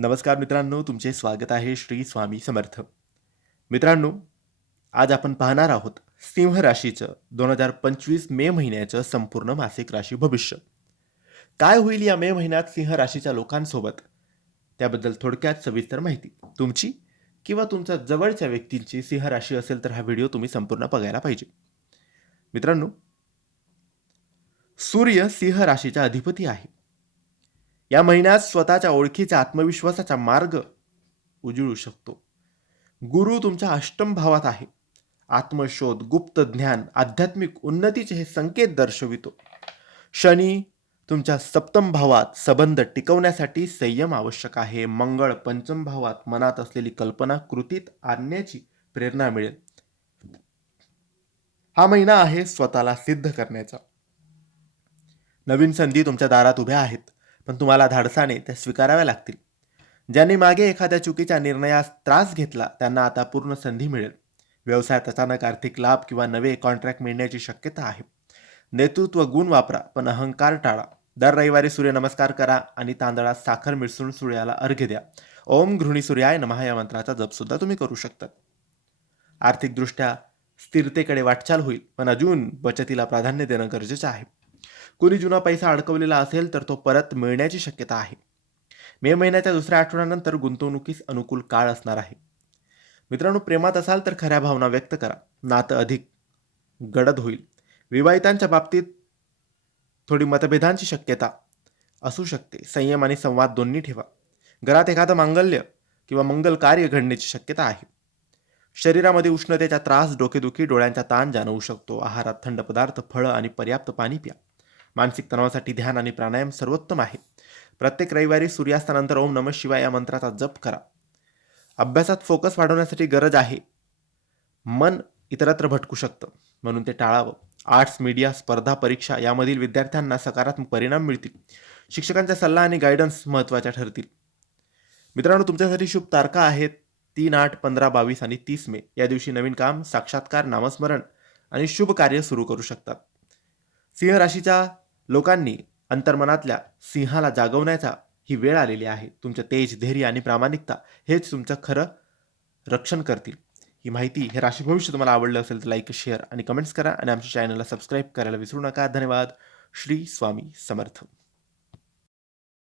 नमस्कार मित्रांनो तुमचे स्वागत आहे श्री स्वामी समर्थ. मित्रांनो आज आपण पाहणार आहोत सिंह राशीचं दोन हजार पंचवीस मे महिन्याचं संपूर्ण मासिक राशी भविष्य. काय होईल या मे महिन्यात सिंह राशीच्या लोकांसोबत? त्याबद्दल थोडक्यात सविस्तर माहिती तुमची किंवा तुमच्या जवळच्या व्यक्तींची सिंह राशी असेल तर हा व्हिडिओ तुम्ही संपूर्ण बघायला पाहिजे. मित्रांनो सूर्य सिंह राशीचा अधिपती आहे. या महिन्यात स्वतःच्या ओळखीचा आत्मविश्वासाचा मार्ग उजळू शकतो. गुरु तुमच्या अष्टम भावात आहे. आत्मशोध गुप्त ज्ञान आध्यात्मिक उन्नतीचे हे संकेत दर्शवितो. शनी तुमच्या सप्तम भावात संबंध टिकवण्यासाठी संयम आवश्यक आहे. मंगळ पंचम भावात मनात असलेली कल्पना कृतीत आणण्याची प्रेरणा मिळेल. हा महिना आहे स्वतःला सिद्ध करण्याचा. नवीन संधी तुमच्या दारात उभ्या आहेत. पण तुम्हाला धाडसाने त्या स्वीकाराव्या लागतील. ज्यांनी मागे एखाद्या चुकीच्या निर्णयास त्रास घेतला त्यांना आता पूर्ण संधी मिळेल. व्यवसायात अचानक आर्थिक लाभ किंवा नवे कॉन्ट्रॅक्ट मिळण्याची शक्यता आहे. नेतृत्व गुण वापरा पण अहंकार टाळा. दर रविवारी सूर्यनमस्कार करा आणि तांदळात साखर मिसळून सूर्याला अर्घ्य द्या. ओम घृणी सूर्याय नमः या मंत्राचा जपसुद्धा तुम्ही करू शकता आर्थिकदृष्ट्या स्थिरतेकडे वाटचाल होईल पण अजून बचतीला प्राधान्य देणं गरजेचं आहे. कुणी जुना पैसा अडकवलेला असेल तर तो परत मिळण्याची शक्यता आहे. मे महिन्याच्या दुसऱ्या आठवड्यानंतर गुंतवणुकीस अनुकूल काळ असणार आहे. मित्रांनो प्रेमात असाल तर खऱ्या भावना व्यक्त करा. नातं अधिक गडद होईल. विवाहितांच्या बाबतीत थोडी मतभेदांची शक्यता असू शकते. संयम आणि संवाद दोन्ही ठेवा. घरात एखादं मांगल्य किंवा मंगल कार्य घडण्याची शक्यता आहे. शरीरामध्ये उष्णतेचा त्रास डोकेदुखी डोळ्यांचा ताण जाणवू शकतो. आहारात थंड पदार्थ फळं आणि पर्याप्त पाणी प्या. मानसिक तणावासाठी ध्यान आणि प्राणायाम सर्वोत्तम आहे. प्रत्येक रविवारी सूर्यास्तानंतर ओम नम शिवाय या मंत्राचा जप करा. अभ्यासात फोकस वाढवण्यासाठी गरज आहे. मन इतरत्र भटकू शकतं. म्हणून ते टाळावं. आर्ट्स मीडिया स्पर्धा परीक्षा यामधील विद्यार्थ्यांना सकारात्मक परिणाम मिळतील. शिक्षकांचा सल्ला आणि गायडन्स महत्त्वाच्या ठरतील. मित्रांनो तुमच्यासाठी शुभ तारखा आहेत तीन आठ पंधरा बावीस आणि तीस मे. या दिवशी नवीन काम साक्षात्कार नामस्मरण आणि शुभ कार्य सुरू करू शकतात. सिंह राशीच्या लोकांनी अंतर्मनातल्या सिंहाला जागवण्याचा ही वेळ आलेली आहे. तुमचं तेज धैर्य आणि प्रामाणिकता हेच तुमचं खरं रक्षण करतील. ही माहिती हे राशी भविष्य तुम्हाला आवडलं असेल तर लाईक शेअर आणि कमेंट्स करा आणि आमच्या चॅनलला सबस्क्राईब करायला विसरू नका. धन्यवाद. श्री स्वामी समर्थ.